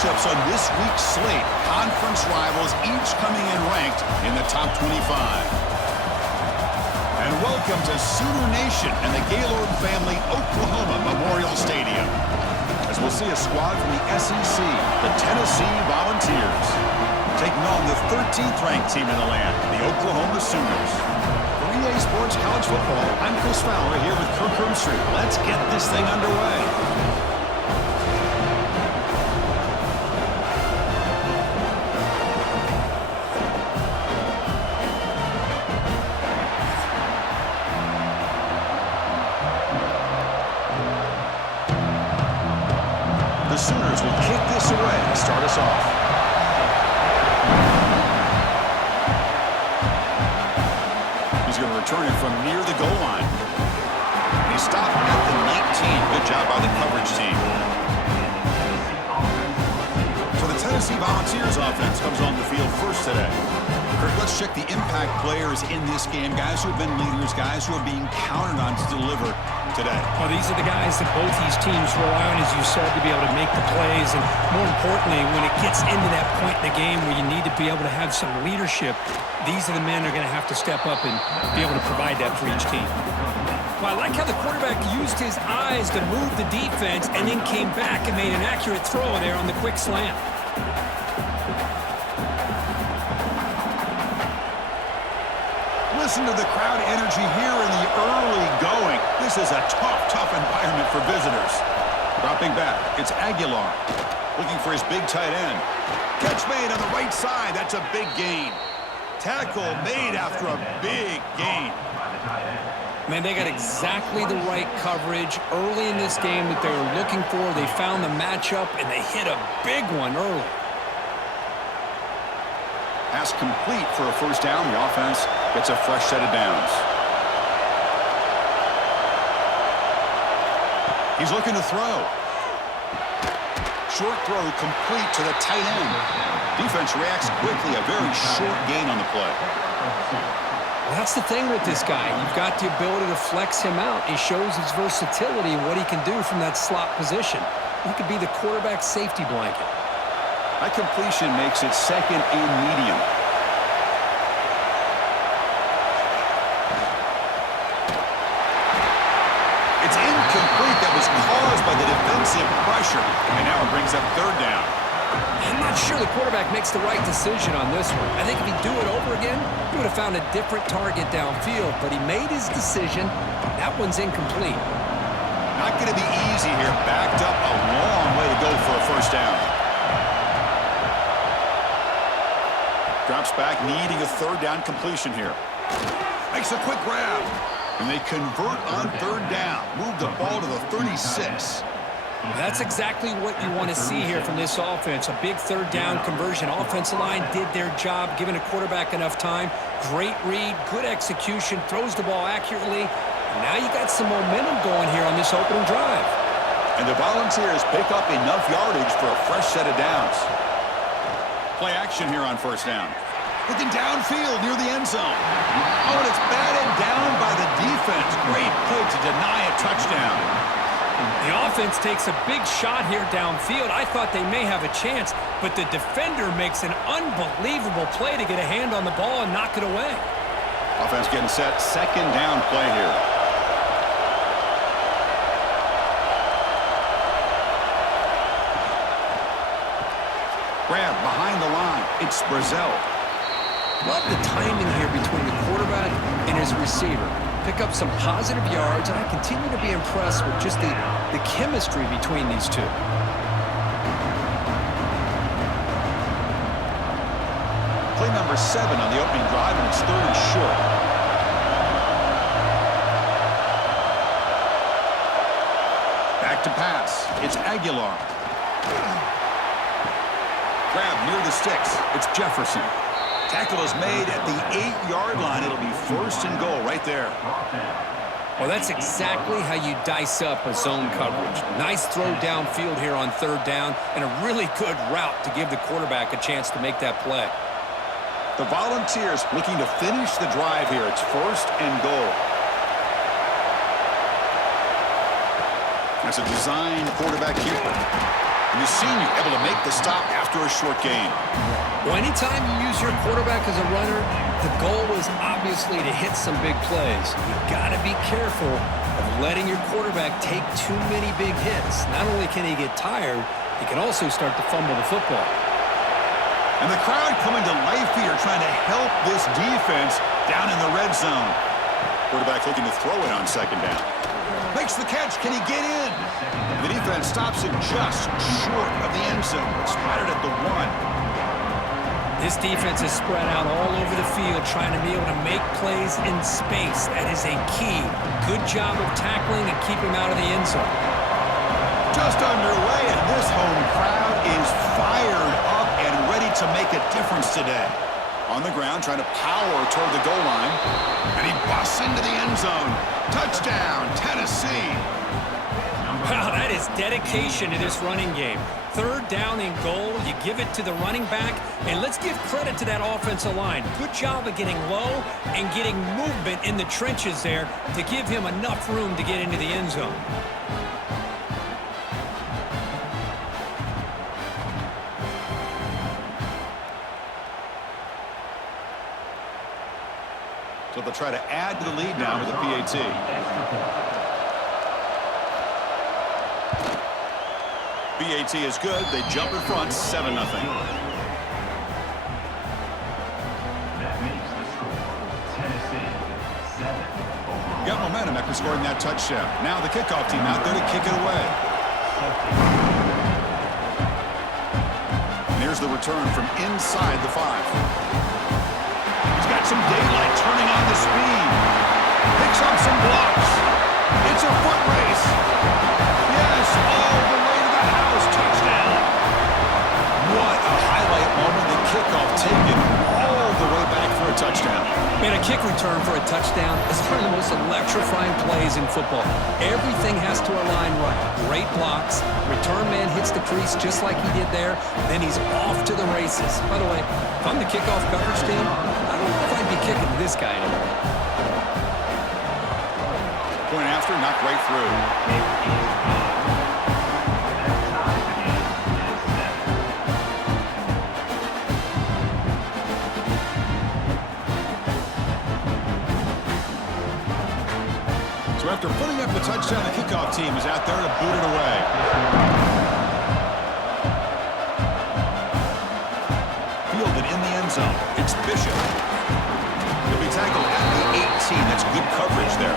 matchups on this week's slate. Conference rivals, each coming in ranked in the top 25. And welcome to Sooner Nation and the Gaylord Family Oklahoma Memorial Stadium, as we'll see a squad from the SEC, the Tennessee Volunteers, taking on the 13th ranked team in the land, the Oklahoma Sooners. For EA Sports College Football, I'm Chris Fowler here with Kirk Herbstreit. Let's get this thing underway. The Sooners will kick this away to start us off. He's going to return it from near the goal line. And he stopped at the 19. Good job by the coverage team. So the Tennessee Volunteers offense comes on the field first today. Kirk, let's check the impact players in this game. Guys who have been leaders, guys who are being counted on to deliver today. Well, these are the guys that both these teams rely on, as you said, to be able to make the plays. And more importantly, when it gets into that point in the game where you need to be able to have some leadership, these are the men that are going to have to step up and be able to provide that for each team. Well, I like how the quarterback used his eyes to move the defense and then came back and made an accurate throw there on the quick slant. Listen to the crowd energy here in the early going. This is a tough environment for visitors. Dropping back, it's Aguilar. Looking for his big tight end. Catch made on the right side. That's a big gain. Tackle made after a big gain. Man, they got exactly the right coverage early in this game that they were looking for. They found the matchup, and they hit a big one early. Pass complete for a first down. The offense gets a fresh set of downs. He's looking to throw. Short throw complete to the tight end. Defense reacts quickly. A very short gain on the play. Well, that's the thing with this guy. You've got the ability to flex him out. He shows his versatility and what he can do from that slot position. He could be the quarterback's safety blanket. That completion makes it second and medium. It's incomplete. That was caused by the defensive pressure. And now it brings up third down. I'm not sure the quarterback makes the right decision on this one. I think if he'd do it over again, he would have found a different target downfield. But he made his decision. That one's incomplete. Not going to be easy here. Backed up a long way to go for a first down. Drops back, needing a third down completion here. Makes a quick grab. And they convert on third down. Move the ball to the 36. That's exactly what you want to see here from this offense. A big third down conversion. Offensive line did their job, giving a quarterback enough time. Great read, good execution, throws the ball accurately. And now you got some momentum going here on this opening drive. And the Volunteers pick up enough yardage for a fresh set of downs. Play action here on first down. Looking downfield near the end zone. Oh, and it's batted down by the defense. Great play to deny a touchdown. The offense takes a big shot here downfield. I thought they may have a chance, but the defender makes an unbelievable play to get a hand on the ball and knock it away. Offense getting set. Second down play here. Grab behind the line. It's Brazzell. Love the timing here between the quarterback and his receiver. Pick up some positive yards, and I continue to be impressed with just the chemistry between these two. Play number 7 on the opening drive, and it's third and short. Back to pass. It's Aguilar. Grab near the sticks. It's Jefferson. Tackle is made at the 8-yard line. It'll be first and goal right there. Well, that's exactly how you dice up a zone coverage. Nice throw downfield here on third down, and a really good route to give the quarterback a chance to make that play. The Volunteers looking to finish the drive here. It's first and goal. That's a design quarterback keeper. And the senior able to make the stop after a short gain. Well, anytime you use your quarterback as a runner, the goal is obviously to hit some big plays. You got to be careful of letting your quarterback take too many big hits. Not only can he get tired, he can also start to fumble the football. And the crowd coming to life here, trying to help this defense down in the red zone. Quarterback looking to throw it on second down. Makes the catch. Can he get in? The defense stops it just short of the end zone. Spotted at the 1. This defense is spread out all over the field, trying to be able to make plays in space. That is a key. Good job of tackling and keep him out of the end zone. Just underway, and this home crowd is fired up and ready to make a difference today. On the ground, trying to power toward the goal line. And he busts into the end zone. Touchdown, Tennessee. Wow, that is dedication to this running game. Third down and goal, you give it to the running back, and let's give credit to that offensive line. Good job of getting low and getting movement in the trenches there to give him enough room to get into the end zone. So they'll try to add to the lead now with the PAT. PAT is good. They jump in front, 7-0. Got momentum after scoring that touchdown. Now the kickoff team out there to kick it away. And here's the return from inside the 5. He's got some daylight turning on the speed. Picks up some blocks. It's a foot race. Yes, all the way to the house. Touchdown. What a highlight moment. The kickoff taken all the way back for a touchdown. Man, a kick return for a touchdown is one of the most electrifying plays in football. Everything has to align right. Great blocks. Return man hits the crease just like he did there. Then he's off to the races. By the way, if I'm the kickoff coverage team, I don't know if I'd be kicking to this guy anymore. Point after, knocked right through. So after putting up the touchdown, the kickoff team is out there to boot it away. Fielded in the end zone. It's Bishop. He'll be tackled at the 18. That's good coverage there.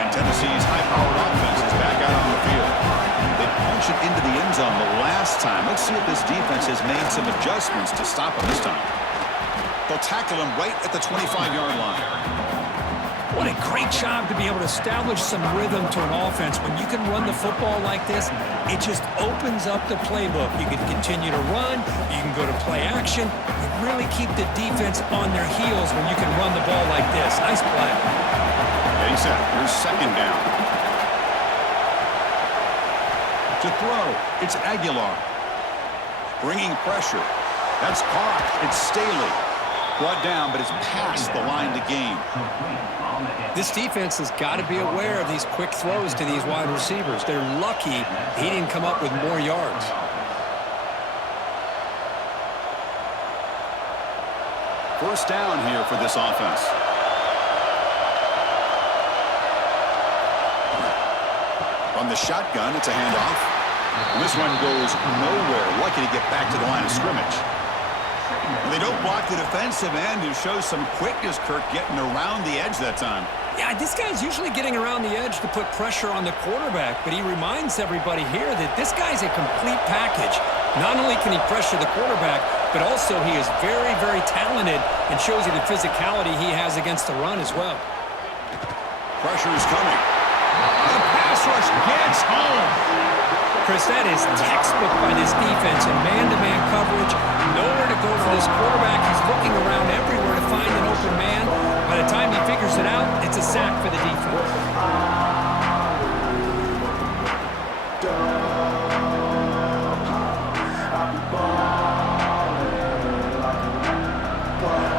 And Tennessee's high-powered offense is back out on the field. They punched it into the end zone the last time. Let's see if this defense has made some adjustments to stop him this time. They'll tackle him right at the 25-yard line. What a great job to be able to establish some rhythm to an offense. When you can run the football like this, it just opens up the playbook. You can continue to run. You can go to play action. You really keep the defense on their heels when you can run the ball like this. Nice play. Yeah, he said, here's second down. To throw, it's Aguilar. Bringing pressure. That's caught. It's Staley. Brought down, but it's past the line to gain. This defense has got to be aware of these quick throws to these wide receivers. They're lucky he didn't come up with more yards. First down here for this offense. From the shotgun, it's a handoff. And this one goes nowhere. Lucky to get back to the line of scrimmage. And they don't block the defensive end, who shows some quickness, Kirk, getting around the edge that time. Yeah, this guy's usually getting around the edge to put pressure on the quarterback, but he reminds everybody here that this guy's a complete package. Not only can he pressure the quarterback, but also he is very, very talented and shows you the physicality he has against the run as well. Pressure is coming. The pass rush gets home. Chris, that is textbook by this defense in man-to-man coverage. Nowhere to go for this quarterback. He's looking around everywhere to find an open man. By the time he figures it out, it's a sack for the defense.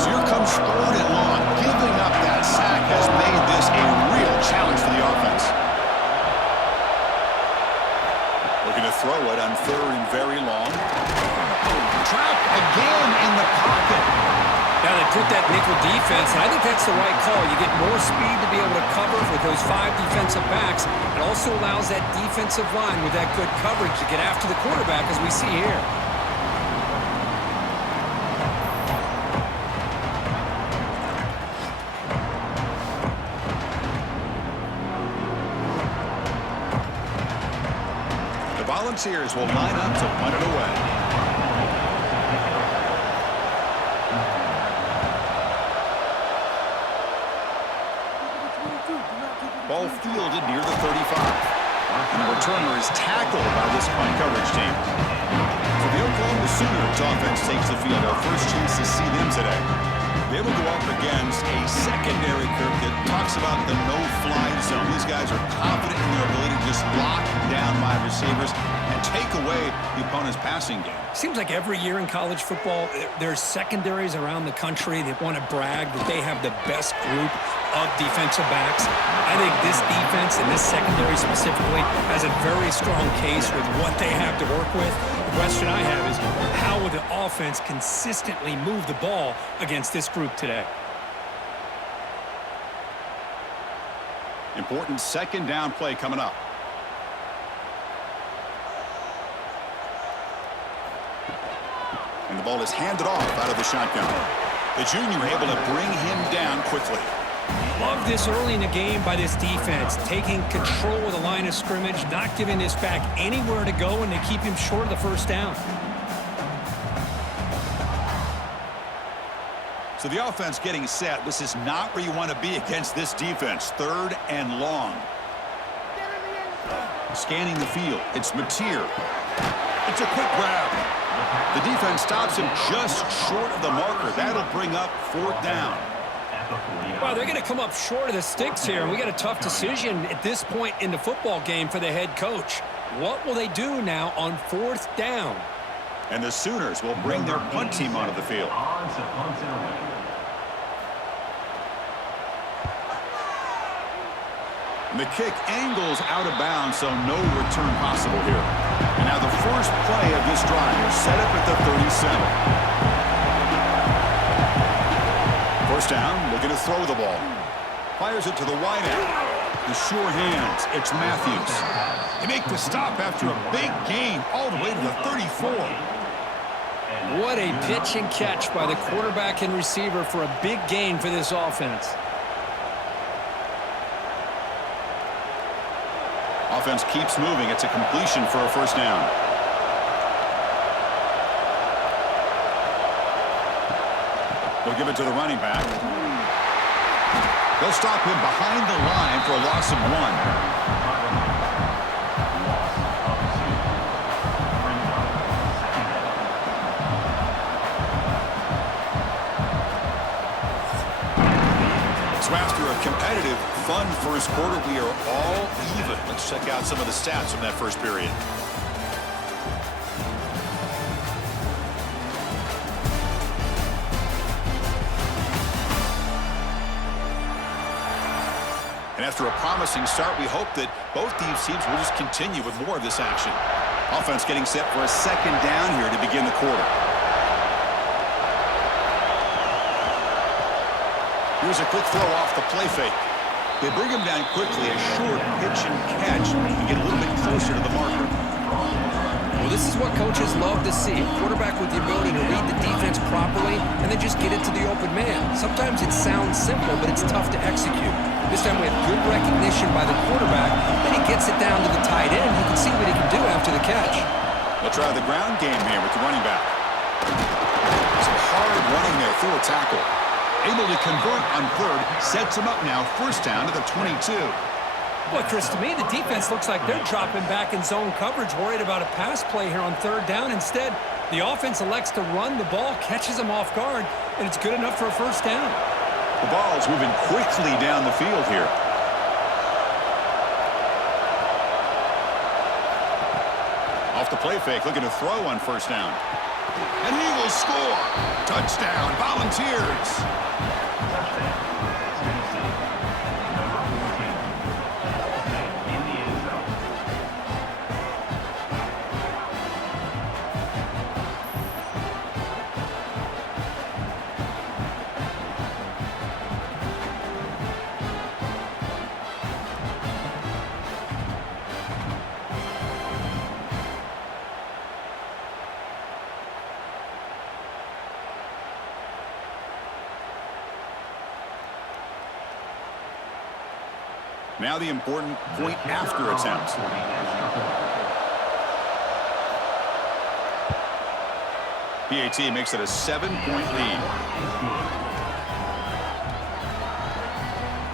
So here comes third and long. Giving up that sack has made this a real challenge for the offense. Looking to throw it on 4th with that nickel defense, and I think that's the right call. You get more speed to be able to cover with those 5 defensive backs. It also allows that defensive line with that good coverage to get after the quarterback, as we see here. The Volunteers will line up to punt it away. Ball fielded near the 35. And the returner is tackled by this punt coverage team. So the Oklahoma Sooners offense takes the field. Our first chance to see them today. They will go up against a secondary, Kirk, that talks about the no-fly zone. These guys are confident in their ability to just lock down wide receivers and take away the opponent's passing game. Seems like every year in college football, there's secondaries around the country that want to brag that they have the best group of defensive backs. I think this defense and this secondary specifically has a very strong case with what they have to work with. The question I have is, how will the offense consistently move the ball against this group today? Important second down play coming up. And the ball is handed off out of the shotgun. The junior able to bring him down quickly. Love this early in the game by this defense, taking control of the line of scrimmage, not giving this back anywhere to go, and they keep him short of the first down. So the offense getting set. This is not where you want to be against this defense. 3rd and long. Scanning the field. It's Mateer. It's a quick grab. The defense stops him just short of the marker. That'll bring up 4th down. Well, they're going to come up short of the sticks here, and we got a tough decision at this point in the football game for the head coach. What will they do now on 4th down? And the Sooners will bring their punt team onto the field. And the kick angles out of bounds, so no return possible here. And now the first play of this drive is set up at the 37. First down, looking to throw the ball. Fires it to the wideout. The sure hands, it's Matthews. They make the stop after a big gain all the way to the 34. What a pitch and catch by the quarterback and receiver for a big gain for this offense. Offense keeps moving. It's a completion for a first down. They'll give it to the running back. They'll stop him behind the line for a loss of 1. So after a competitive, fun first quarter, we are all even. Let's check out some of the stats from that first period. And after a promising start, we hope that both these teams will just continue with more of this action. Offense getting set for a second down here to begin the quarter. Here's a quick throw off the play fake. They bring him down quickly, a short pitch and catch, and get a little bit closer to the marker. Well, this is what coaches love to see. A quarterback with the ability to read the defense properly and then just get it to the open man. Sometimes it sounds simple, but it's tough to execute. This time we have good recognition by the quarterback. Then he gets it down to the tight end. You can see what he can do after the catch. They'll try the ground game here with the running back. Some hard running there through a tackle. Able to convert on 3rd, sets him up now, first down to the 22. Well, Chris, to me, the defense looks like they're dropping back in zone coverage, worried about a pass play here on 3rd down. Instead, the offense elects to run the ball, catches them off guard, and it's good enough for a first down. The ball's moving quickly down the field here. Off the play fake, looking to throw on first down. And he will score. Touchdown, Volunteers. Now the important point after attempt. PAT makes it a 7-point lead.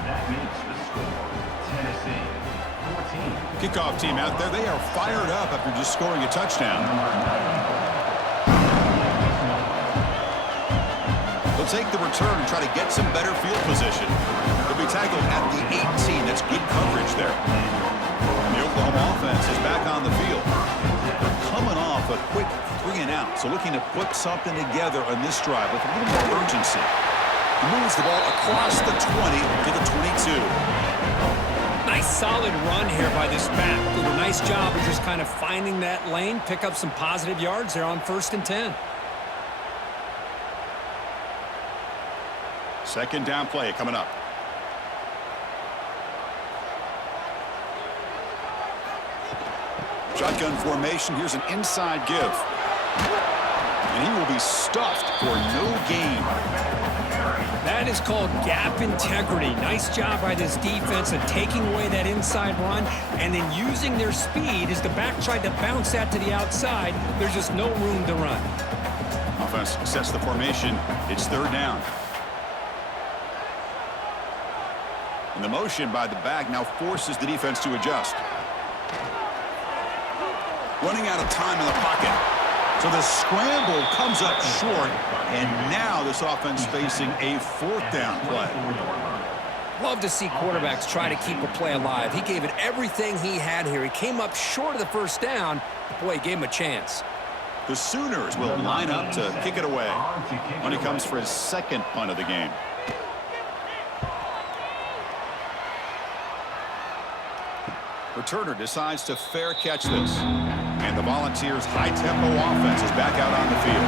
That makes the score Tennessee 14. Kickoff team out there. They are fired up after just scoring a touchdown. They'll take the return and try to get some better field position. They'll be tackled at the 18. That's good coverage there. And the Oklahoma offense is back on the field. They're coming off a quick 3-and-out, so looking to put something together on this drive with a little more urgency. He moves the ball across the 20 to the 22. Nice solid run here by this back. Did a nice job of just kind of finding that lane, pick up some positive yards there on 1st and 10. Second down play coming up. Shotgun formation. Here's an inside give. And he will be stuffed for no gain. That is called gap integrity. Nice job by this defense of taking away that inside run and then using their speed as the back tried to bounce that to the outside. There's just no room to run. Offense sets the formation. It's 3rd down. And the motion by the back now forces the defense to adjust. Running out of time in the pocket. So the scramble comes up short, and now this offense facing a 4th down play. Love to see quarterbacks try to keep a play alive. He gave it everything he had here. He came up short of the 1st down. Boy, he gave him a chance. The Sooners will line up to kick it away when he comes for his 2nd punt of the game. Returner decides to fair catch this. And the Volunteers' high-tempo offense is back out on the field.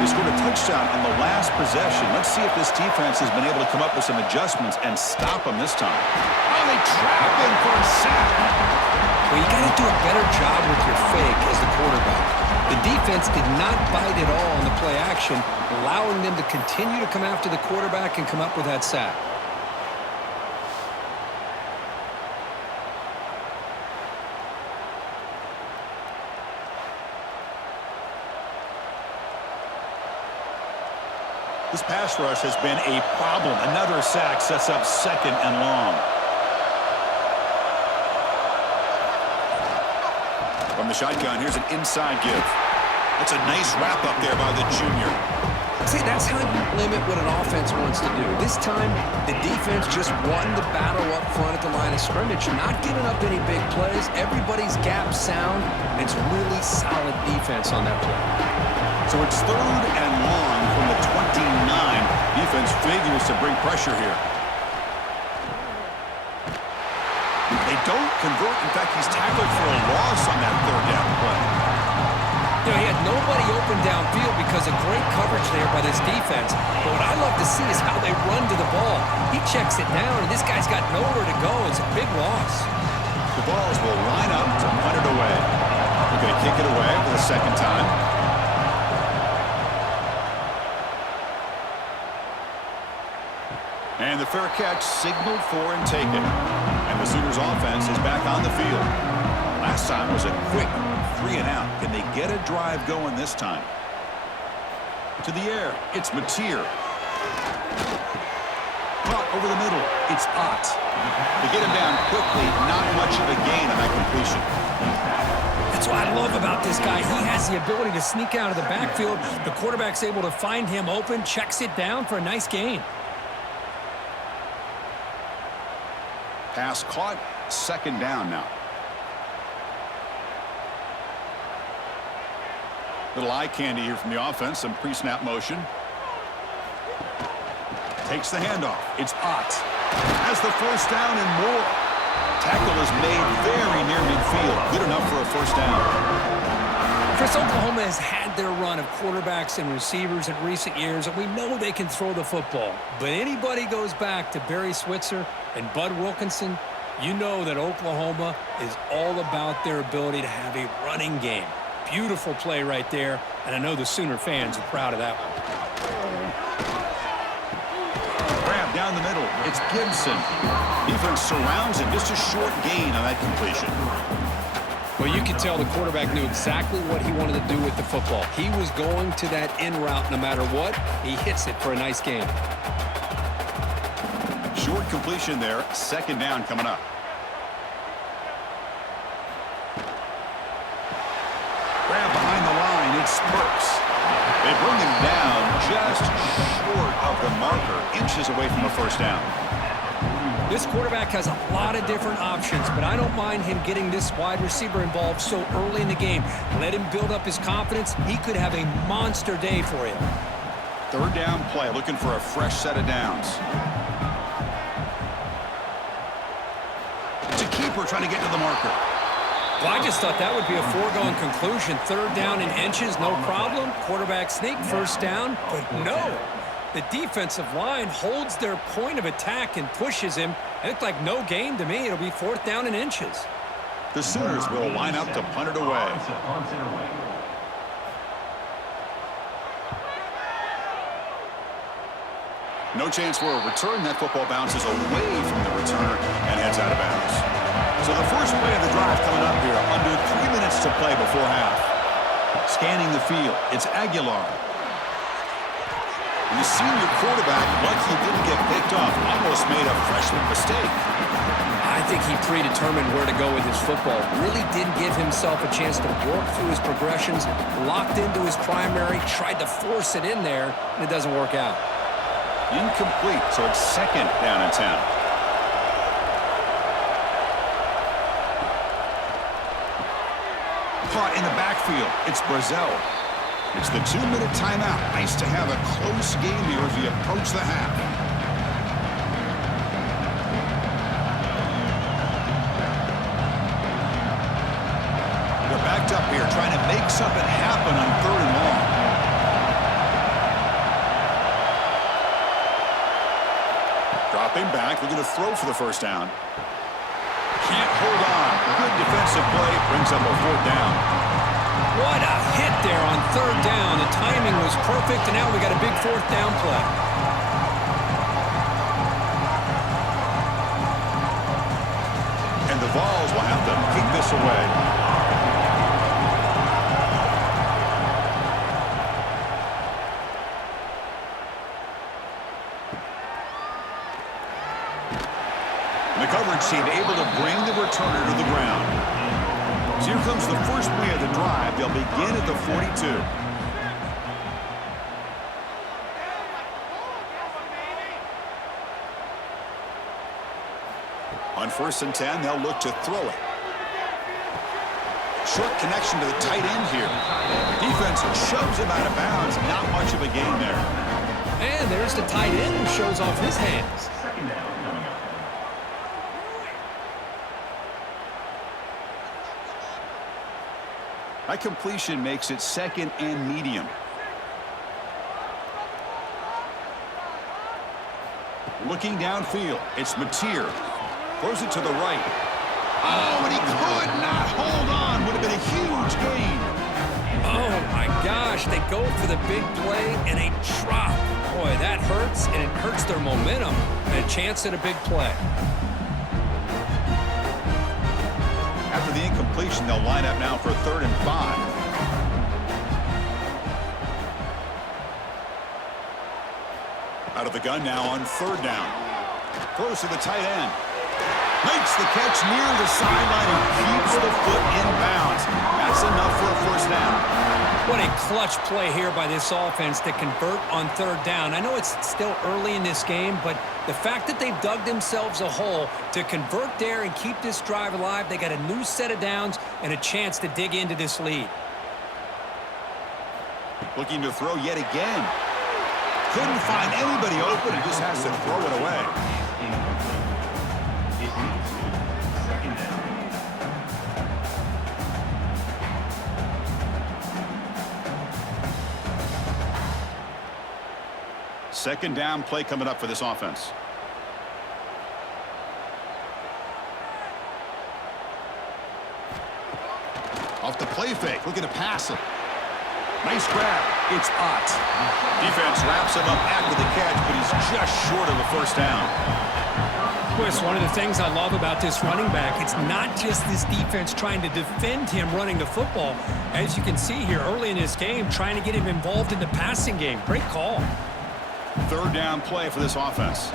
They scored a touchdown on the last possession. Let's see if this defense has been able to come up with some adjustments and stop them this time. Oh, they trap him for a sack. Well, you got to do a better job with your fake as the quarterback. The defense did not bite at all on the play action, allowing them to continue to come after the quarterback and come up with that sack. This pass rush has been a problem. Another sack sets up 2nd and long. From the shotgun, here's an inside give. That's a nice wrap up there by the junior. See, that's how you limit what an offense wants to do. This time, the defense just won the battle up front at the line of scrimmage, not giving up any big plays. Everybody's gap sound. It's really solid defense on that play. So it's 3rd and long from the 29. Defense figures to bring pressure here. They don't convert. In fact, he's tackled for a loss on that 3rd down play. You know, he had nobody open downfield because of great coverage there by this defense. But what I love to see is how they run to the ball. He checks it down, and this guy's got nowhere to go. It's a big loss. The Vols will line up to punt it away. They're going to kick it away for the 2nd time. And the fair catch signaled for and taken. And the Sooners offense is back on the field. Last time was a quick 3-and-out. Can they get a drive going this time? To the air, it's Mateer. Caught over the middle, it's Ott. They get him down quickly, not much of a gain on that completion. That's what I love about this guy. He has the ability to sneak out of the backfield. The quarterback's able to find him open, checks it down for a nice gain. Pass caught, 2nd down now. Little eye candy here from the offense, some pre-snap motion. Takes the handoff. It's Ott. Has the 1st down and more. Tackle is made very near midfield. Good enough for a 1st down. Chris, Oklahoma has had their run of quarterbacks and receivers in recent years, and we know they can throw the football. But anybody goes back to Barry Switzer and Bud Wilkinson, you know that Oklahoma is all about their ability to have a running game. Beautiful play right there, and I know the Sooner fans are proud of that one. Grab down the middle. It's Gibson. Defense surrounds him. Just a short gain on that completion. Well, you can tell the quarterback knew exactly what he wanted to do with the football. He was going to that in route no matter what. He hits it for a nice gain. Short completion there. Second down coming up. Grab behind the line. It's Burks. They bring him down just short of the marker. Inches away from a first down. This quarterback has a lot of different options, but I don't mind him getting this wide receiver involved so early in the game. Let him build up his confidence. He could have a monster day for you. Third down play, looking for a fresh set of downs. It's a keeper trying to get to the marker. Well, I just thought that would be a foregone conclusion. Third down in inches, no problem. Quarterback sneak, first down, but no. The defensive line holds their point of attack and pushes him. It looked like no gain to me. It'll be fourth down in inches. The Sooners will line up to punt it away. No chance for a return. That football bounces away from the returner and heads out of bounds. So the first play of the drive coming up here. Under 3 minutes to play before half. Scanning the field, it's Aguilar. And the senior quarterback, lucky he didn't get picked off, almost made a freshman mistake. I think he predetermined where to go with his football. Really didn't give himself a chance to work through his progressions. Locked into his primary, tried to force it in there, and it doesn't work out. Incomplete, so it's second down and 10. Caught in the backfield, it's Brazel. It's the 2-minute timeout. Nice to have a close game here as we approach the half. They're backed up here trying to make something happen on third and long. Dropping back, looking to throw for the first down. Can't hold on. Good defensive play brings up a fourth down. What a hit there on third down. The timing was perfect, and now we got a big fourth down play. And the Vols will have to kick this away. The coverage team able to bring the returner to the ground. So here comes the first play of the drive. They'll begin at the 42. On 1st and 10, they'll look to throw it. Short connection to the tight end here. Defense shoves him out of bounds. Not much of a gain there. And there's the tight end who shows off his hands. Second down coming up. That completion makes it second and medium. Looking downfield, it's Mateer. Throws it to the right. Oh, and he could not hold on. Would have been a huge gain. Oh, my gosh. They go for the big play, and a drop. Boy, that hurts, and it hurts their momentum. And a chance at a big play. After the incompletion, they'll line up now for 3rd and 5. Out of the gun now on 3rd down. Throws to the tight end. Makes the catch near the sideline and keeps the foot in bounds. That's enough for a first down. What a clutch play here by this offense to convert on 3rd down. I know it's still early in this game, but the fact that they've dug themselves a hole to convert there and keep this drive alive, they got a new set of downs and a chance to dig into this lead. Looking to throw yet again. Couldn't find anybody open and just has to throw it away. Second down. Second down play coming up for this offense. Off the play fake, looking to pass it. Nice grab. It's Ott. Defense wraps him up after the catch, but he's just short of a first down. Chris, one of the things I love about this running back, it's not just this defense trying to defend him running the football. As you can see here early in this game, trying to get him involved in the passing game. Great call. Third down play for this offense.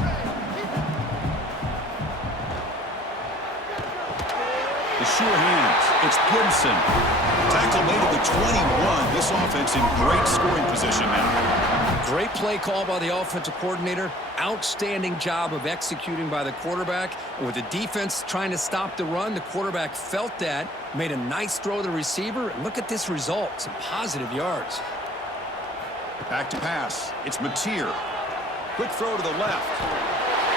The sure hands. It's Gibson. Tackle made at the 21. This offense in great scoring position now. Great play call by the offensive coordinator. Outstanding job of executing by the quarterback. And with the defense trying to stop the run, the quarterback felt that, made a nice throw to the receiver. And look at this result. Some positive yards. Back to pass. It's Mateer. Quick throw to the left.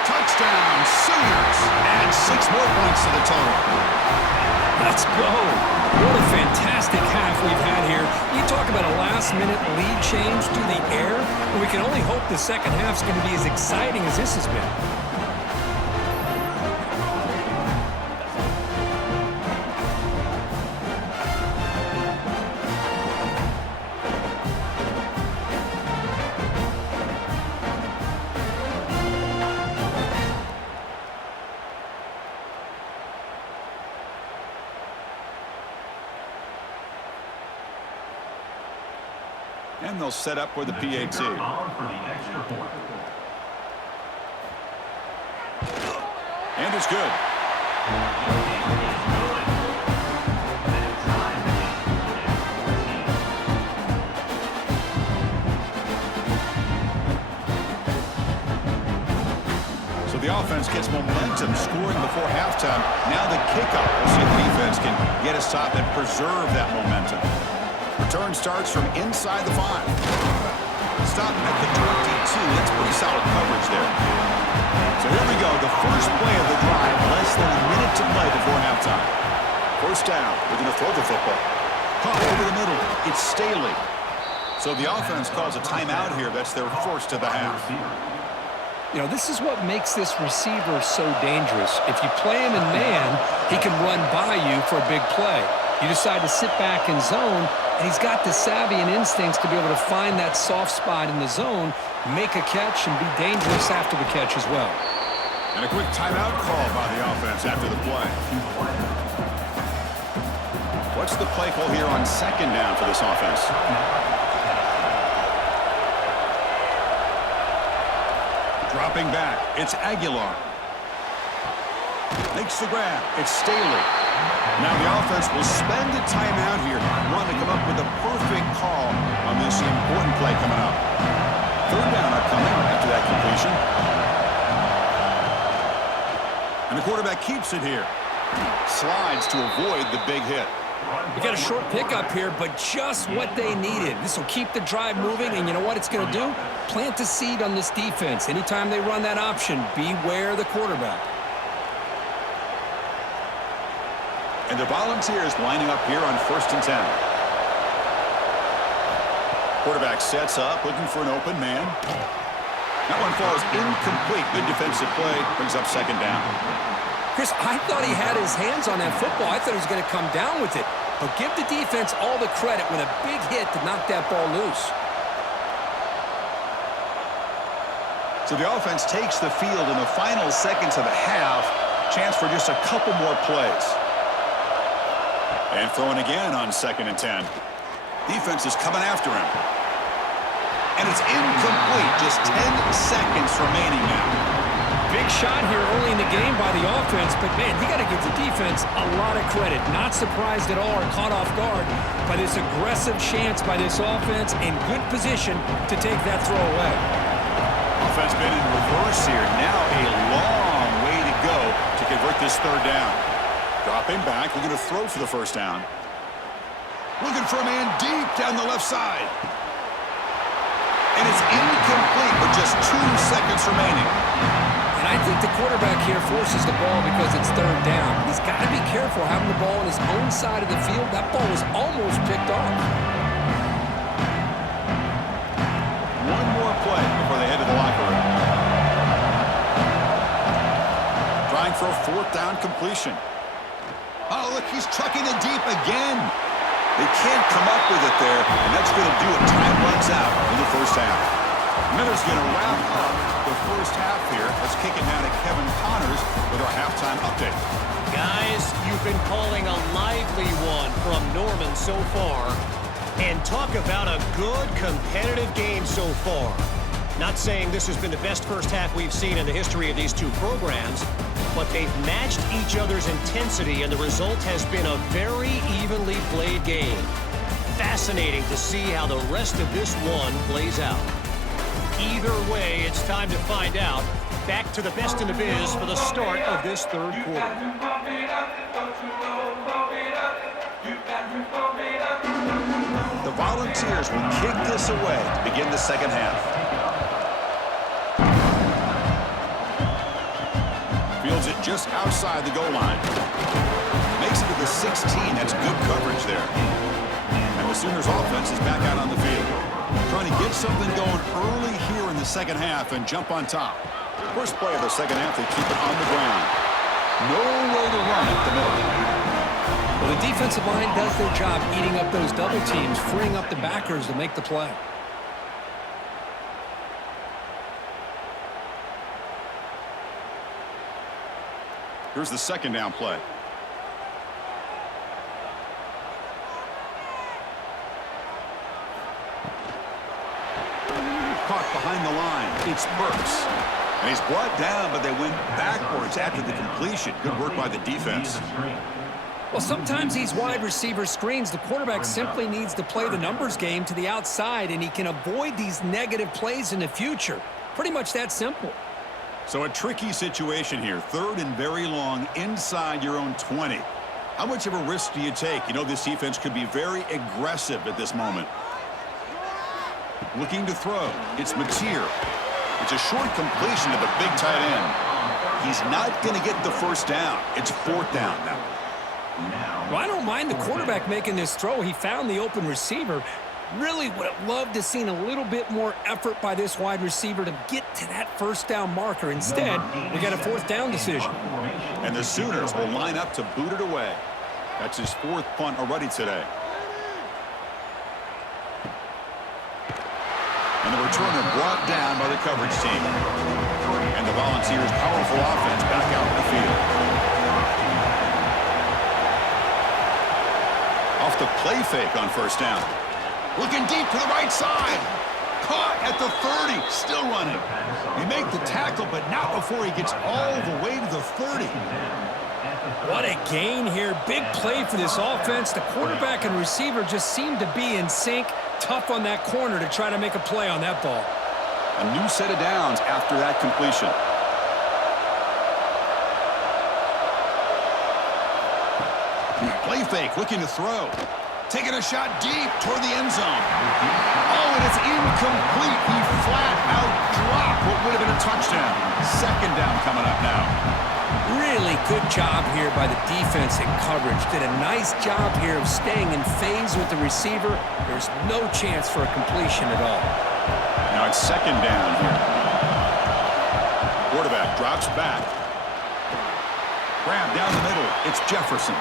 Touchdown, Sooners. And 6 more points to the total. Let's go. What a fantastic half we've had here. You talk about a last-minute lead change through the air, and we can only hope the second half's going to be as exciting as this has been. And they'll set up for the PAT. And it's good. So the offense gets momentum, scoring before halftime. Now the kickoff. We'll see if the defense can get a stop and preserve that momentum. Return starts from inside the 5. Stop at the 22. That's pretty solid coverage there. So here we go. The first play of the drive. Less than a minute to play before halftime. First down. We're going to throw the football. Caught over the middle. It's Staley. So the offense calls a timeout here. That's their first of the half. You know, this is what makes this receiver so dangerous. If you play him in man, he can run by you for a big play. You decide to sit back in zone, and he's got the savvy and instincts to be able to find that soft spot in the zone, make a catch, and be dangerous after the catch as well. And a quick timeout call by the offense after the play. What's the play call here on second down for this offense? Dropping back, it's Aguilar. Makes the grab, it's Staley. Now the offense will spend a timeout here, wanting to come up with a perfect call on this important play coming up. Third down upcoming after that completion. And the quarterback keeps it here. Slides to avoid the big hit. We got a short pickup here, but just what they needed. This will keep the drive moving, and you know what it's going to do? Plant the seed on this defense. Anytime they run that option, beware the quarterback. And the Volunteers lining up here on 1st and 10. Quarterback sets up, looking for an open man. That one falls incomplete. Good defensive play, brings up second down. Chris, I thought he had his hands on that football. I thought he was going to come down with it. But give the defense all the credit with a big hit to knock that ball loose. So the offense takes the field in the final seconds of the half. Chance for just a couple more plays. And throwing again on 2nd and 10. Defense is coming after him. And it's incomplete. Just 10 seconds remaining now. Big shot here early in the game by the offense, but man, you got to give the defense a lot of credit. Not surprised at all or caught off guard by this aggressive chance by this offense in good position to take that throw away. Offense been in reverse here. Now a long way to go to convert this third down. Dropping back, looking to throw for the first down. Looking for a man deep down the left side. And it's incomplete with just 2 seconds remaining. And I think the quarterback here forces the ball because it's third down. He's got to be careful having the ball on his own side of the field. That ball was almost picked off. One more play before they head to the locker room. Trying for a 4th down completion. Oh, look, he's trucking it deep again. They can't come up with it there, and that's going to do it. Time runs out in the first half. Miller's going to wrap up the first half here. Let's kick it now to Kevin Connors with our halftime update. Guys, you've been calling a lively one from Norman so far. And talk about a good competitive game so far. Not saying this has been the best first half we've seen in the history of these two programs, but they've matched each other's intensity, and the result has been a very evenly played game. Fascinating to see how the rest of this one plays out. Either way, it's time to find out. Back to the best in the biz for the start of this third quarter. The Volunteers will kick this away to begin the second half. Fields it just outside the goal line. Makes it to the 16. That's good coverage there. And the Sooners offense is back out on the field. Trying to get something going early here in the second half and jump on top. First play of the second half, they keep it on the ground. No way to run at the middle. Well, the defensive line does their job eating up those double teams, freeing up the backers to make the play. Here's the second down play. Caught behind the line. It's Burks. And he's brought down, but they went backwards after the completion. Good work by the defense. Well, sometimes these wide receiver screens, the quarterback simply needs to play the numbers game to the outside, and he can avoid these negative plays in the future. Pretty much that simple. So a tricky situation here. Third and very long inside your own 20. How much of a risk do you take? You know this defense could be very aggressive at this moment. Looking to throw. It's Mateer. It's a short completion to the big tight end. He's not going to get the first down. It's fourth down now. Well, I don't mind the quarterback making this throw. He found the open receiver. Really would have loved to seen a little bit more effort by this wide receiver to get to that first down marker. Instead, we got a fourth down decision. And the Sooners will line up to boot it away. That's his fourth punt already today. And the returner brought down by the coverage team. And the Volunteers' powerful offense back out in the field. Off the play fake on first down. Looking deep to the right side. Caught at the 30. Still running. He make the tackle, but not before he gets all the way to the 30. What a gain here. Big play for this offense. The quarterback and receiver just seem to be in sync. Tough on that corner to try to make a play on that ball. A new set of downs after that completion. Play fake, looking to throw. Taking a shot deep toward the end zone. Oh, and it's incomplete. He flat out dropped what would have been a touchdown. Second down coming up now. Really good job here by the defense in coverage. Did a nice job here of staying in phase with the receiver. There's no chance for a completion at all. Now it's second down here. Quarterback drops back. Grab down the middle. It's Jefferson.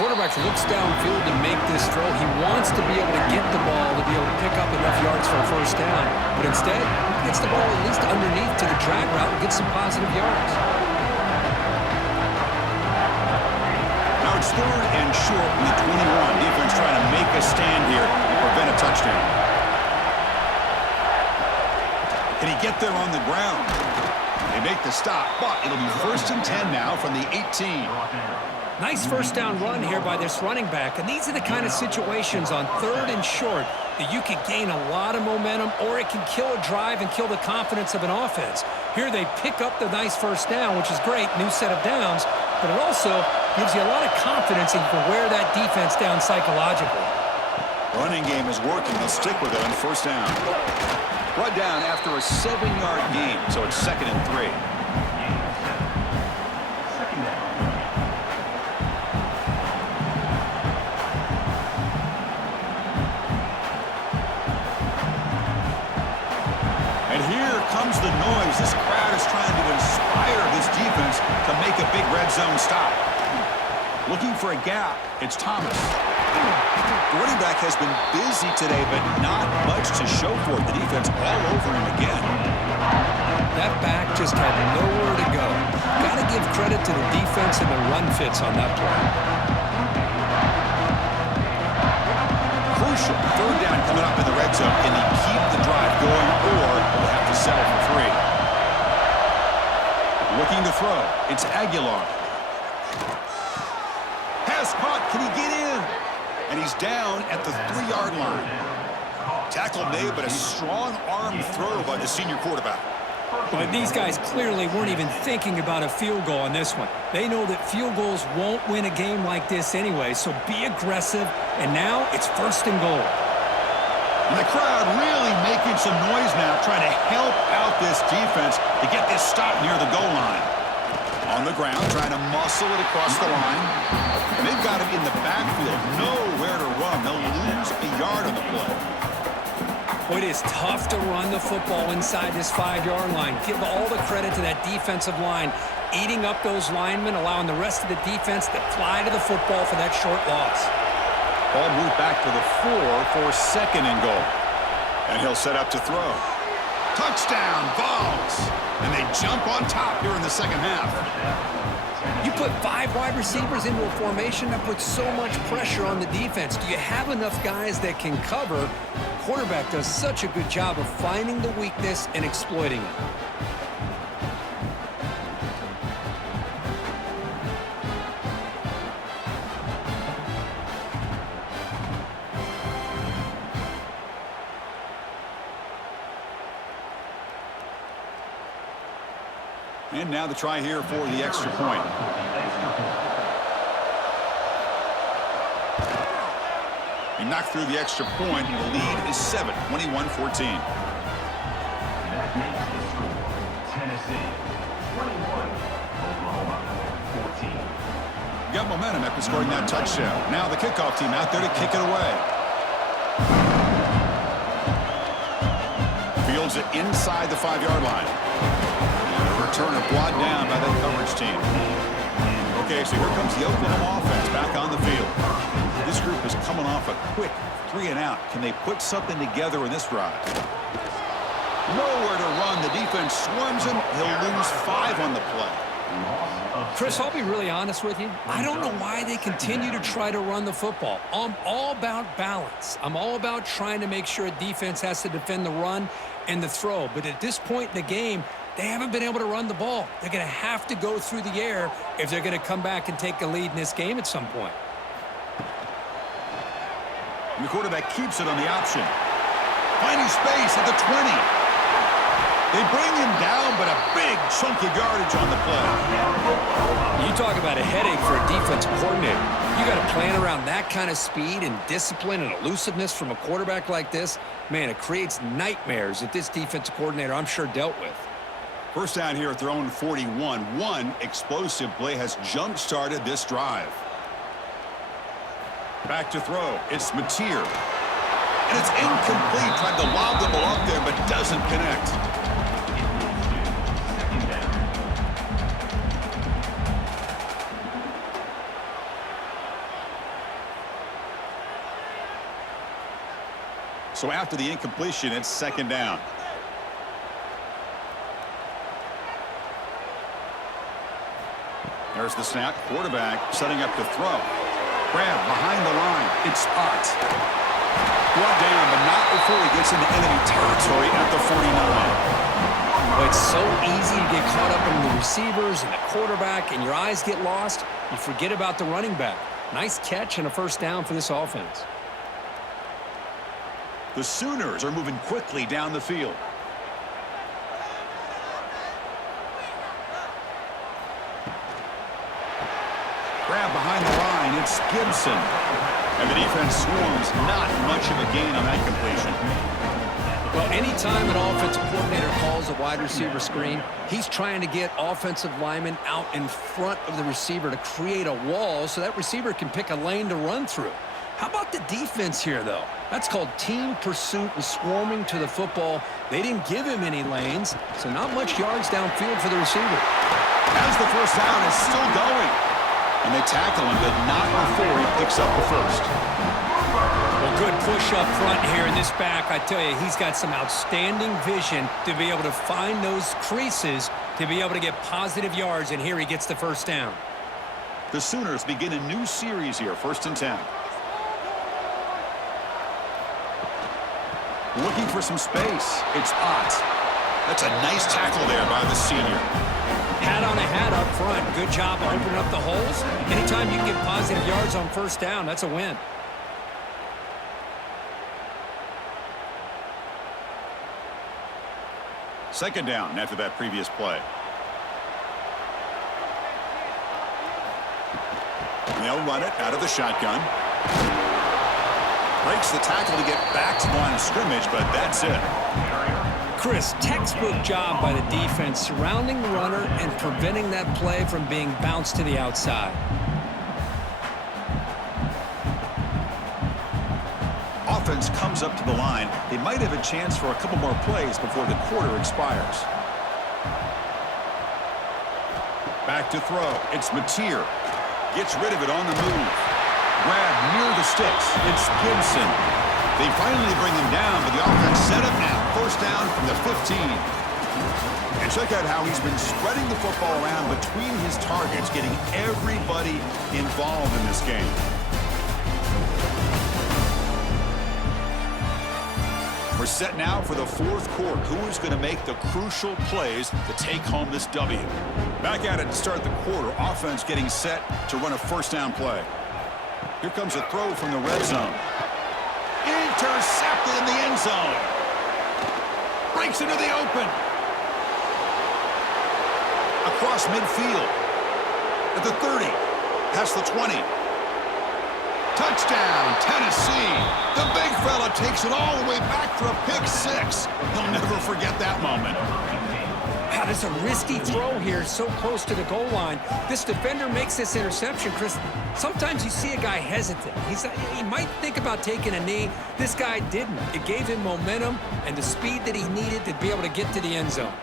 Quarterback looks downfield to make this throw. He wants to be able to get the ball to be able to pick up enough yards for a first down. But instead, he gets the ball at least underneath to the drag route and gets some positive yards. Now it's third and short in the 21. Defense trying to make a stand here and prevent a touchdown. Can he get there on the ground? They make the stop, but it'll be first and 10 now from the 18. Nice first down run here by this running back. And these are the kind of situations on third and short that you can gain a lot of momentum, or it can kill a drive and kill the confidence of an offense. Here they pick up the nice first down, which is great, new set of downs, but it also gives you a lot of confidence and you can wear that defense down psychologically. Running game is working. They'll stick with it on first down. Brought down after a 7-yard gain, so it's second and 3. Comes the noise. This crowd is trying to inspire this defense to make a big red zone stop. Looking for a gap. It's Thomas. The running back has been busy today, but not much to show for it. The defense all over him again. That back just had nowhere to go. Got to give credit to the defense and the run fits on that play. Crucial. Third down coming up in the red zone. Can he keep the drive going, or will have to settle for 3? Looking to throw. It's Aguilar. Pass caught. Can he get in? And he's down at the 3-yard line. Tackle made, but a strong arm throw by the senior quarterback. But these guys clearly weren't even thinking about a field goal on this one. They know that field goals won't win a game like this anyway, so be aggressive. And now it's 1st and goal. And the crowd really making some noise now, trying to help out this defense to get this stop near the goal line. On the ground, trying to muscle it across the line. And they've got him in the backfield. Nowhere to run. They'll lose a yard on the play. Boy, it is tough to run the football inside this 5-yard line. Give all the credit to that defensive line, eating up those linemen, allowing the rest of the defense to fly to the football for that short loss. Ball moved back to the 4 for 2nd and goal. And he'll set up to throw. Touchdown, Vols! And they jump on top here in the second half. You put 5 wide receivers into a formation that puts so much pressure on the defense. Do you have enough guys that can cover? Quarterback does such a good job of finding the weakness and exploiting it. And now the try here for the extra point. He knocked through the extra point. The lead is 7, 21-14. That makes the score Tennessee 21, Oklahoma 14. Got momentum after scoring that touchdown. Now the kickoff team out there to kick it away. Fields it inside the 5-yard line. Return a blot down by that coverage team. Okay, so here comes the Oklahoma offense back on the field. This group is coming off a quick 3-and-out. Can they put something together in this drive? Nowhere to run. The defense swarms him. He'll lose 5 on the play. Chris, I'll be really honest with you. I don't know why they continue to try to run the football. I'm all about balance. I'm all about trying to make sure a defense has to defend the run and the throw. But at this point in the game, they haven't been able to run the ball. They're going to have to go through the air if they're going to come back and take a lead in this game at some point. And the quarterback keeps it on the option. Finding space at the 20. They bring him down, but a big chunk of yardage on the play. You talk about a headache for a defensive coordinator. You got to plan around that kind of speed and discipline and elusiveness from a quarterback like this. Man, it creates nightmares that this defensive coordinator, I'm sure, dealt with. First down here at their own 41. One explosive play has jump-started this drive. Back to throw. It's Mateer. And it's incomplete. Tried to lob the ball up there, but doesn't connect. So after the incompletion, it's 2nd down. There's the snap. Quarterback setting up to throw. Grab behind the line. It's Spot. Brought down, but not before he gets into enemy territory at the 49. Well, it's so easy to get caught up in the receivers and the quarterback, and your eyes get lost. You forget about the running back. Nice catch and a first down for this offense. The Sooners are moving quickly down the field. Grab behind the line. It's Gibson. And the defense swarms. Not much of a gain on that completion. Well, anytime an offensive coordinator calls a wide receiver screen, he's trying to get offensive linemen out in front of the receiver to create a wall so that receiver can pick a lane to run through. How about the defense here, though? That's called team pursuit and swarming to the football. They didn't give him any lanes, so not much yards downfield for the receiver. As the first down is still going. And they tackle him, but not before he picks up the first. Good push up front here in this back. I tell you, he's got some outstanding vision to be able to find those creases to be able to get positive yards, and here he gets the first down. The Sooners begin a new series here, 1st and 10. Looking for some space. It's Ott. That's a nice tackle there by the senior. Hat on a hat up front. Good job of opening up the holes. Anytime you can get positive yards on first down, that's a win. Second down after that previous play. They'll run it out of the shotgun. Breaks the tackle to get back to the line of scrimmage, but that's it. Chris, textbook job by the defense surrounding the runner and preventing that play from being bounced to the outside. Offense comes up to the line. They might have a chance for a couple more plays before the quarter expires. Back to throw. It's Mateer. Gets rid of it on the move. Grab near the sticks. It's Gibson. They finally bring him down, but the offense set up now. First down from the 15. And check out how he's been spreading the football around between his targets, getting everybody involved in this game. We're set now for the fourth quarter. Who is going to make the crucial plays to take home this W? Back at it to start the quarter. Offense getting set to run a first down play. Here comes a throw from the red zone. Intercepted in the end zone. Breaks into the open. Across midfield. At the 30. Past the 20. Touchdown, Tennessee. The big fella takes it all the way back for a pick six. He'll never forget that moment. Wow, that's a risky throw here, so close to the goal line. This defender makes this interception, Chris. Sometimes you see a guy hesitant. He might think about taking a knee. This guy didn't. It gave him momentum and the speed that he needed to be able to get to the end zone.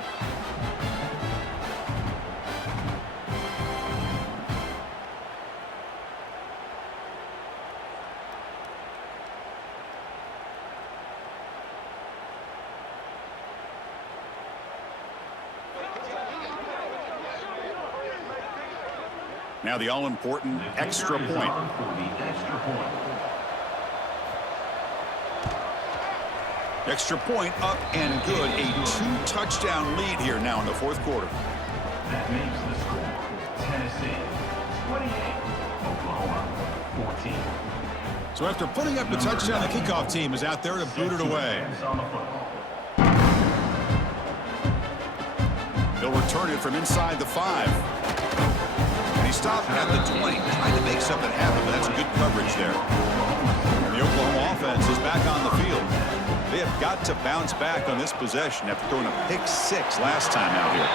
Now the all-important extra point. Extra point up and good. A 2-touchdown lead here now in the fourth quarter. That makes the score Tennessee 28, Oklahoma 14. So after putting up the touchdown, the kickoff team is out there to boot it away. They'll return it from inside the 5. He stopped at the 20, trying to make something happen, but that's good coverage there. And the Oklahoma offense is back on the field. They have got to bounce back on this possession after throwing a pick six last time out here.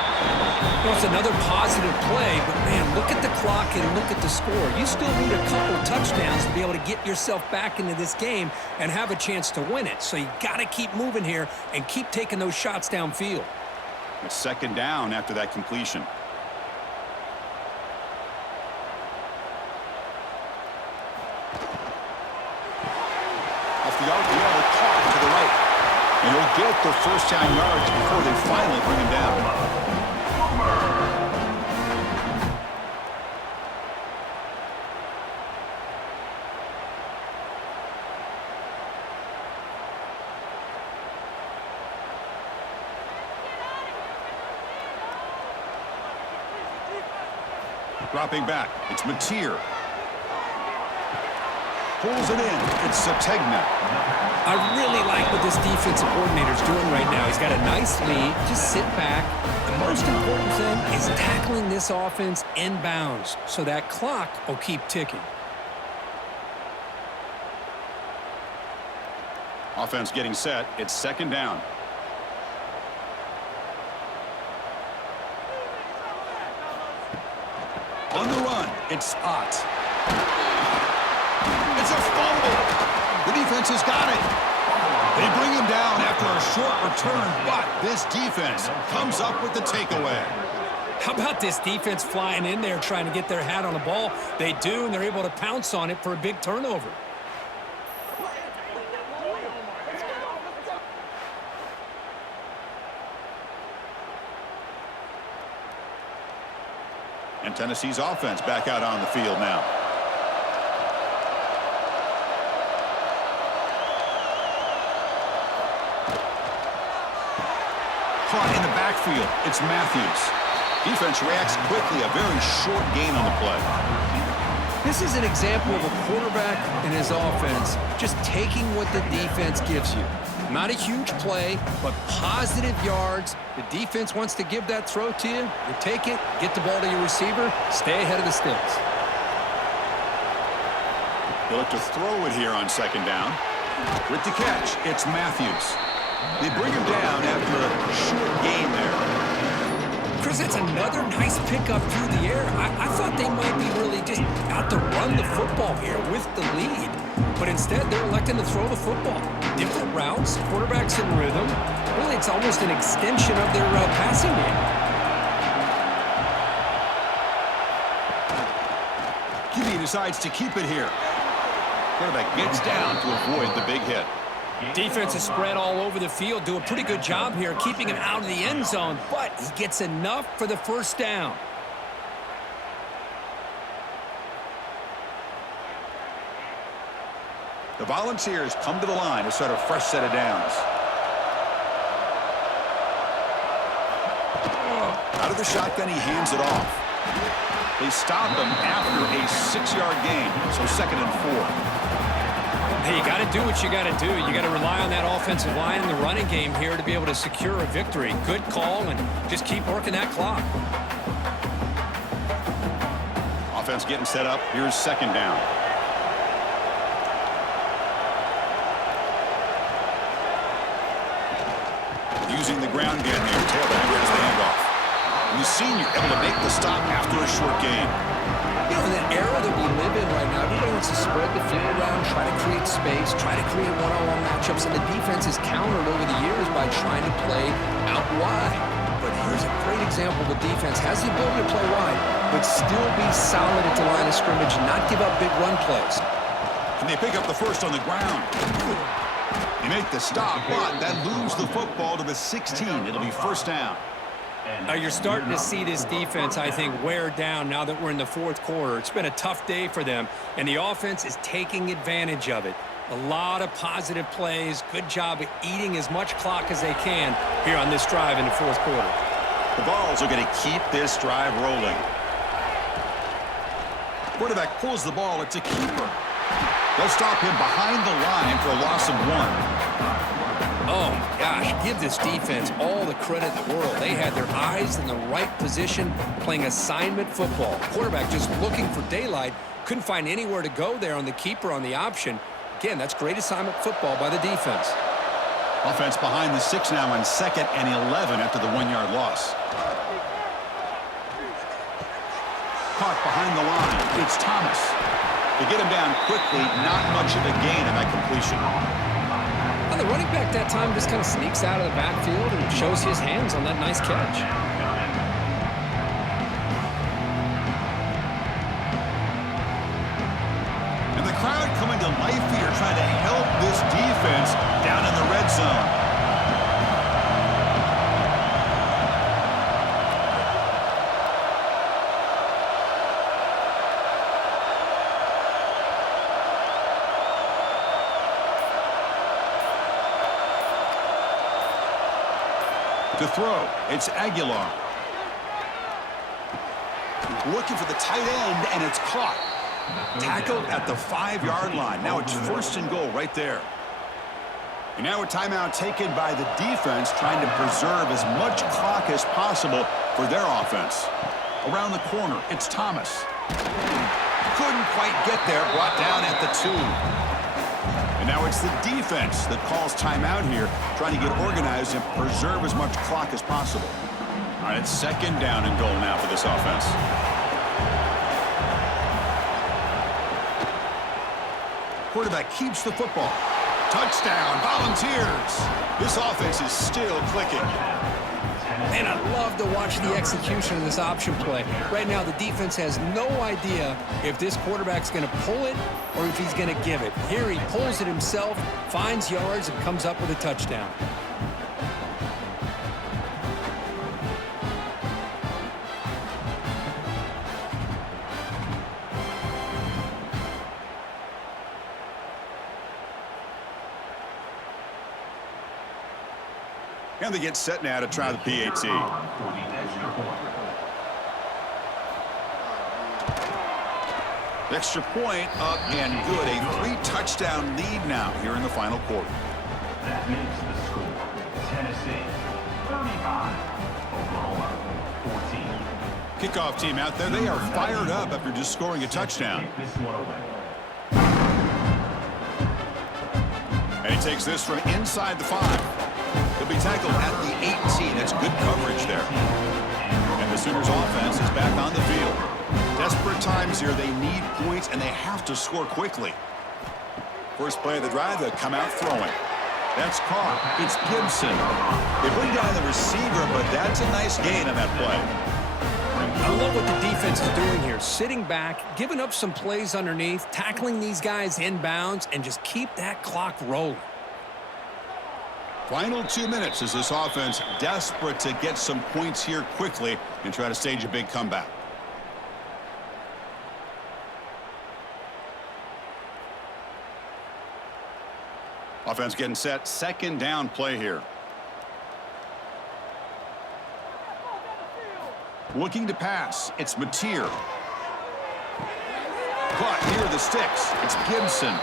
Well, it's another positive play, but man, look at the clock and look at the score. You still need a couple touchdowns to be able to get yourself back into this game and have a chance to win it. So you got to keep moving here and keep taking those shots downfield. It's second down after that completion. The RPO caught to the right. And he'll get the first down yards before they finally bring him down. Dropping back, it's Mateer. Pulls it in. It's Sategna. I really like what this defensive coordinator's doing right now. He's got a nice lead. Just sit back. The most important thing is tackling this offense inbounds so that clock will keep ticking. Offense getting set. It's second down. On the run, it's Ott. It's a fumble. The defense has got it. They bring him down after a short return, but this defense comes up with the takeaway. How about this defense flying in there trying to get their hat on the ball? They do, and they're able to pounce on it for a big turnover. And Tennessee's offense back out on the field now. Caught in the backfield. It's Matthews. Defense reacts quickly. A very short gain on the play. This is an example of a quarterback and his offense just taking what the defense gives you. Not a huge play, but positive yards. The defense wants to give that throw to you. You take it, get the ball to your receiver, stay ahead of the sticks. They look to throw it here on second down. With the catch, it's Matthews. They bring him down after a short gain there. Chris, that's another nice pickup through the air. I thought they might be really just out to run the football here with the lead. But instead, they're electing to throw the football. Different routes, quarterbacks in rhythm. Really, it's almost an extension of their passing game. QB decides to keep it here. Quarterback gets down to avoid the big hit. Defense is spread all over the field. Do a pretty good job here keeping him out of the end zone, but he gets enough for the first down. The Volunteers come to the line to start a fresh set of downs. Out of the shotgun, he hands it off. They stop him after a 6-yard gain, so 2nd and 4. Hey, you got to do what you got to do. You got to rely on that offensive line in the running game here to be able to secure a victory. Good call, and just keep working that clock. Offense getting set up. Here's 2nd down. Using the ground game here. Tailback gets the handoff. And the senior able to make the stop after a short gain. You know, in that era that we live in right now, everybody wants to spread the field around, try to create space, try to create one-on-one matchups, and the defense is countered over the years by trying to play out wide. But here's a great example. The defense has the ability to play wide, but still be solid at the line of scrimmage, not give up big run plays. Can they pick up the first on the ground? They make the stop, but that moves the football to the 16. It'll be first down. Now you're starting to see this defense, I think, wear down now that we're in the 4th quarter. It's been a tough day for them, and the offense is taking advantage of it. A lot of positive plays. Good job of eating as much clock as they can here on this drive in the 4th quarter. The Vols are going to keep this drive rolling. Quarterback pulls the ball. It's a keeper. They'll stop him behind the line for a loss of 1. Oh, my gosh, give this defense all the credit in the world. They had their eyes in the right position playing assignment football. Quarterback just looking for daylight. Couldn't find anywhere to go there on the keeper on the option. Again, that's great assignment football by the defense. Offense behind the 6 now on 2nd and 11 after the 1-yard loss. Caught behind the line. It's Thomas. To get him down quickly, not much of a gain in that completion. And the running back that time just kind of sneaks out of the backfield and shows his hands on that nice catch. And the crowd coming to life here, trying to help this defense down in the red zone. To throw, it's Aguilar. Looking for the tight end, and it's caught. Tackled at the 5-yard line. Now it's 1st and goal right there. And now a timeout taken by the defense, trying to preserve as much clock as possible for their offense. Around the corner, it's Thomas. Couldn't quite get there, brought down at the 2. And now it's the defense that calls timeout here, trying to get organized and preserve as much clock as possible. All right, it's 2nd down and goal now for this offense. Quarterback keeps the football. Touchdown, Volunteers. This offense is still clicking. Man, I love to watch the execution of this option play. Right now, the defense has no idea if this quarterback's going to pull it or if he's going to give it. Here he pulls it himself, finds yards, and comes up with a touchdown. And they get set now to try the PAT. For the extra point. Extra point up and good. A 3-touchdown lead now here in the final quarter. That makes the score Tennessee 35, Oklahoma 14. Kickoff team out there. They are fired up after just scoring a touchdown. Take this one away. And he takes this from inside the 5. He'll be tackled at the 18. That's good coverage there. And the Sooners offense is back on the field. Desperate times here. They need points, and they have to score quickly. First play of the drive, they'll come out throwing. That's caught. It's Gibson. They bring down the receiver, but that's a nice gain on that play. I love what the defense is doing here. Sitting back, giving up some plays underneath, tackling these guys inbounds, and just keep that clock rolling. Final 2 minutes as this offense desperate to get some points here quickly and try to stage a big comeback. Offense getting set. Second down play here. Looking to pass. It's Mateer. Caught near the sticks. It's Gibson.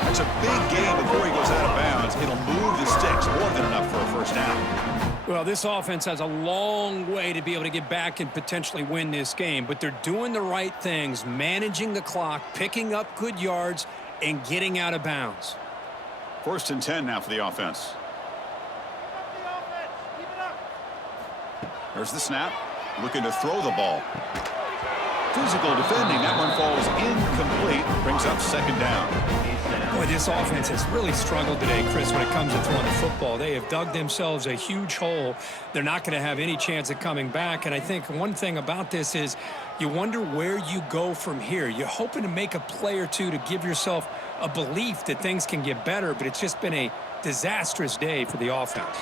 That's a big gain before he goes out of bounds. It'll move the sticks more than enough for a first down. Well, this offense has a long way to be able to get back and potentially win this game, but they're doing the right things, managing the clock, picking up good yards, and getting out of bounds. 1st and 10 now for the offense. There's the snap. Looking to throw the ball. Physical defending. That one falls incomplete. Brings up second down. Boy, this offense has really struggled today, Chris, when it comes to throwing the football. They have dug themselves a huge hole. They're not going to have any chance of coming back. And I think one thing about this is you wonder where you go from here. You're hoping to make a play or two to give yourself a belief that things can get better, but it's just been a disastrous day for the offense.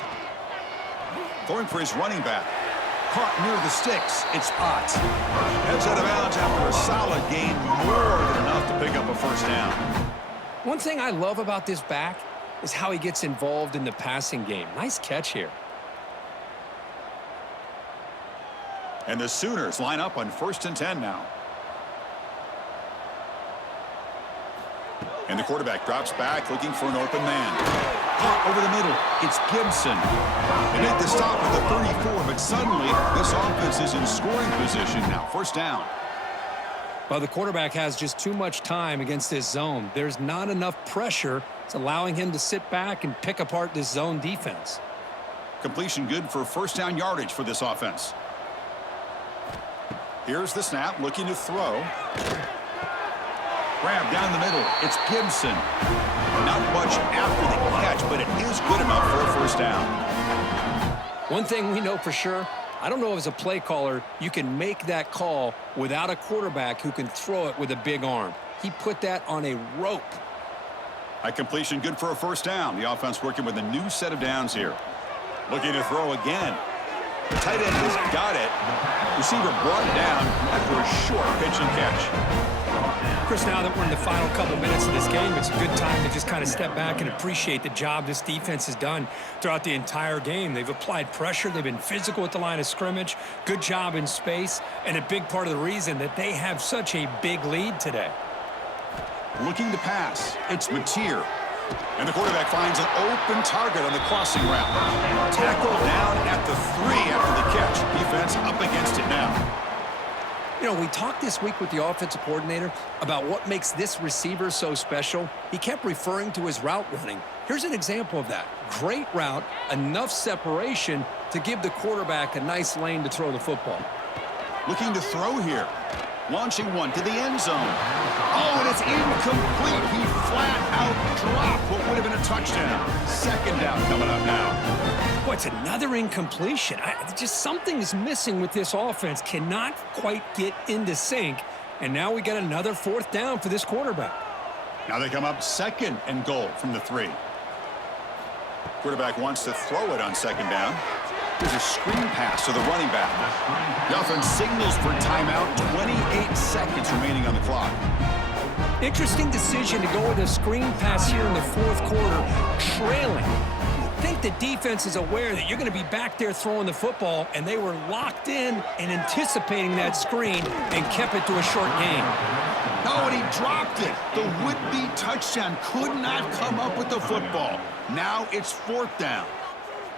Throwing for his running back. Caught near the sticks. It's Ott. Heads out of bounds after a solid gain, more than enough to pick up a first down. One thing I love about this back is how he gets involved in the passing game. Nice catch here. And the Sooners line up on 1st and 10 now. And the quarterback drops back looking for an open man. Hot over the middle. It's Gibson. They make the stop at the 34, but suddenly this offense is in scoring position now. First down. Well, the quarterback has just too much time against this zone. There's not enough pressure. It's allowing him to sit back and pick apart this zone defense. Completion good for first down yardage for this offense. Here's the snap, looking to throw. Grab down the middle. It's Gibson. Not much after the catch, but it is good enough for a first down. One thing we know for sure, I don't know if as a play caller you can make that call without a quarterback who can throw it with a big arm. He put that on a rope. High completion good for a first down. The offense working with a new set of downs here. Looking to throw again. The tight end has got it. Receiver brought down after a short pitch and catch. Chris, now that we're in the final couple minutes of this game, it's a good time to just kind of step back and appreciate the job this defense has done throughout the entire game. They've applied pressure. They've been physical at the line of scrimmage. Good job in space. And a big part of the reason that they have such a big lead today. Looking to pass. It's Mateer. And the quarterback finds an open target on the crossing route. Tackled down at the 3 after the catch. Defense up against it now. You know, we talked this week with the offensive coordinator about what makes this receiver so special. He kept referring to his route running. Here's an example of that. Great route, enough separation to give the quarterback a nice lane to throw the football. Looking to throw here. Launching one to the end zone. Oh, and it's incomplete. He flat out dropped what would have been a touchdown. Second down coming up now. Boy, it's another incompletion. Just something is missing with this offense. Cannot quite get into sync. And now we got another 4th down for this quarterback. Now they come up 2nd and goal from the 3. Quarterback wants to throw it on 2nd down. There's a screen pass to the running back. The offense signals for timeout. 28 seconds remaining on the clock. Interesting decision to go with a screen pass here in the 4th quarter, trailing. think the defense is aware that you're going to be back there throwing the football, and they were locked in and anticipating that screen and kept it to a short gain. Oh, and he dropped it. The would-be touchdown could not come up with the football. Now it's 4th down.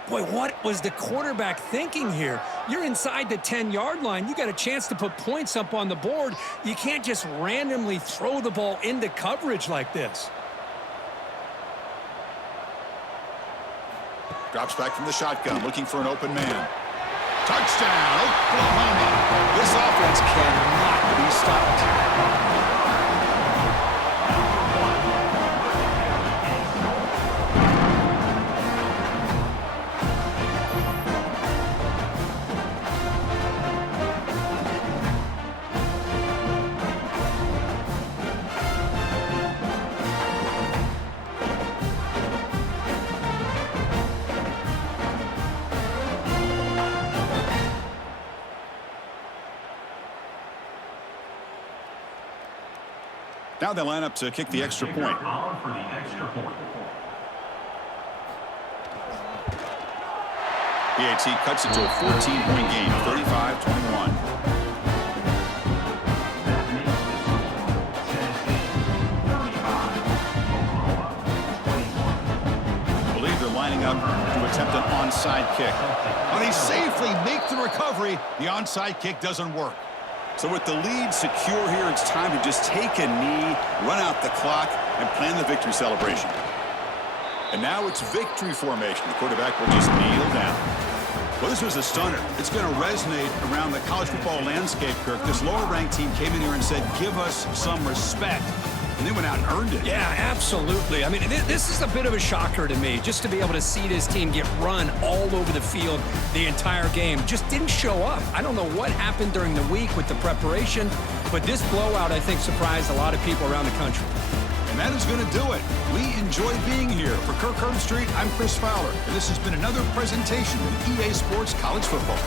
Boy, what was the quarterback thinking here? You're inside the 10-yard line. You got a chance to put points up on the board. You can't just randomly throw the ball into coverage like this. Drops back from the shotgun, looking for an open man. Touchdown, Oklahoma. This offense cannot be stopped. Now they line up to kick the extra point. For the extra point. BAT cuts it to a 14-point game, 35-21. That makes the score Tennessee 35, Oklahoma 21. I believe they're lining up to attempt an onside kick. Well, they safely make the recovery. The onside kick doesn't work. So with the lead secure here, it's time to just take a knee, run out the clock, and plan the victory celebration. And now it's victory formation. The quarterback will just kneel down. Well, this was a stunner. It's going to resonate around the college football landscape, Kirk. This lower-ranked team came in here and said, give us some respect. And they went out and earned it. Yeah, absolutely. I mean, this is a bit of a shocker to me, just to be able to see this team get run all over the field the entire game. Just didn't show up. I don't know what happened during the week with the preparation, but this blowout, I think, surprised a lot of people around the country. And that is going to do it. We enjoy being here. For Kirk Herbstreit, I'm Chris Fowler, and this has been another presentation of EA Sports College Football.